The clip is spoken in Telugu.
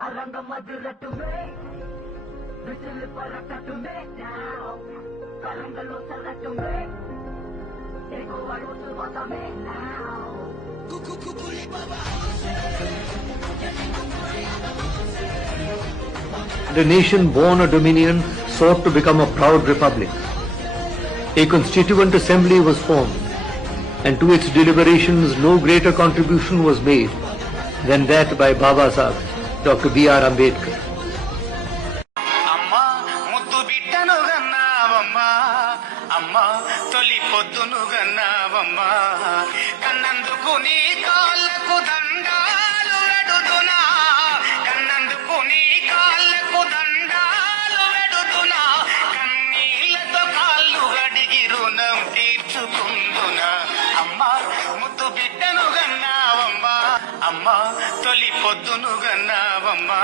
అరంగమదిరట్టుమే విసిలి పరకట్టుమే now కరంగలో సరట్టుమే ఎక్కువ రోజు వతమే now కుకుకుకులి Baba The nation born a dominion sought to become a proud republic. A constituent assembly was formed, and to its deliberations no greater contribution was made than that by Baba Sahib, Dr. B.R. Ambedkar. అమ్మా ముద్దు బిడ్డను గన్నావమ్మా అమ్మా తొలి పొద్దును గన్నావమ్మా కన్నందుకు నీ కాళ్ళకు దండాలు వెడుదునా కన్నందుకు నీ కాళ్ళకు దండాలు వెడుదునా కన్నీళ్లతో కాళ్ళు గడిగి రుణం తీర్చుకుందునా అమ్మా ముద్దు బిడ్డను గన్నావమ్మా అమ్మా తొలి పొద్దును గన్నావమ్మా